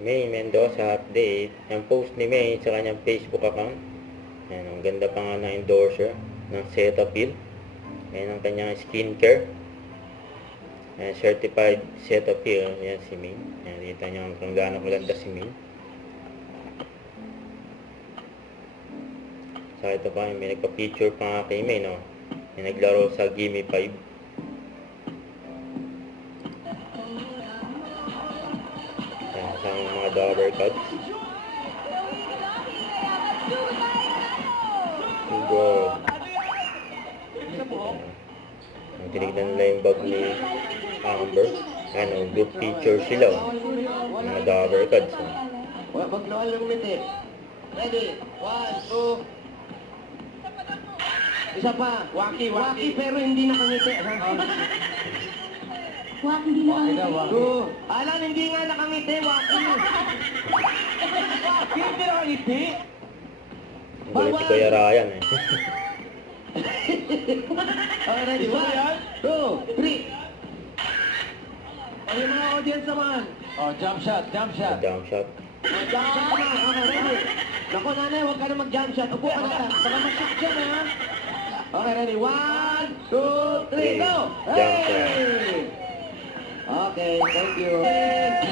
May Mendoza update. Ang post ni May sa kanyang Facebook account. Ayan, ang ganda pa nga ng endorser ng Cetaphil. Ayan ang kanyang skincare. Ayan, certified Cetaphil. Ayan si May. Ayan, dito niyo kung gaano maganda si May. Sa ito pa, may nagpa-picture pa nga kay May, no? May naglaro sa Gimme 5. Ang mga dauber cuts. Good. Ang tinignan nila yung bag ni Amber. Ano, group picture sila. Mga dauber cuts. Wag luwal ng miti. Ready? 1, 2. Isa pa. Waki pero hindi nakangiti. Wak, hindi na kami. Alam, hindi nga nakangiti, Waki. Waki, hindi nakangiti. Ang galit si Kuya Ryan eh. Okay, ready? 1, 2, 3. O, yung mga audience naman. Oh, jump shot. Jump shot. Jump shot naman. Okay, ready? Naku, nanay, huwag ka na mag-jump shot. Upo ka na lang. Baka mag-shot dyan, ha? Okay, ready? 1, 2, 3, go! Jump shot. Okay, thank you. Thank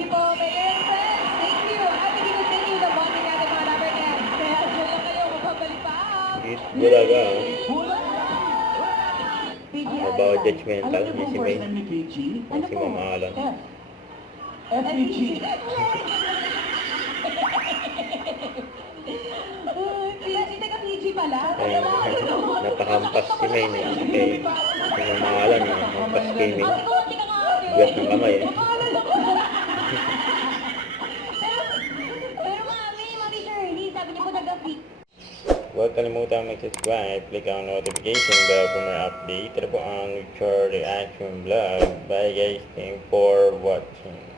you po, Mayor Friends. Thank you. At hindi continue the bonding natin mga Dabber Cats. Kaya dyan lang kayo, magbabalik pa. Is bulaga. PG, About judgmental. Ano May si po May. person ni PG? May si Mama Alan. FPG. PG, taga-PG pala. Ayun, napakampas si May. Si Mama Alan. Napakampas kay May. Bigat ng kamay eh. Pero Mami Shirley, sabi niyo po taga-PG. Huwag kalimutan mag-subscribe, click ang notification bell for more update. Ito po ang Richard Reaction Vlog. Bye guys, thank you for watching.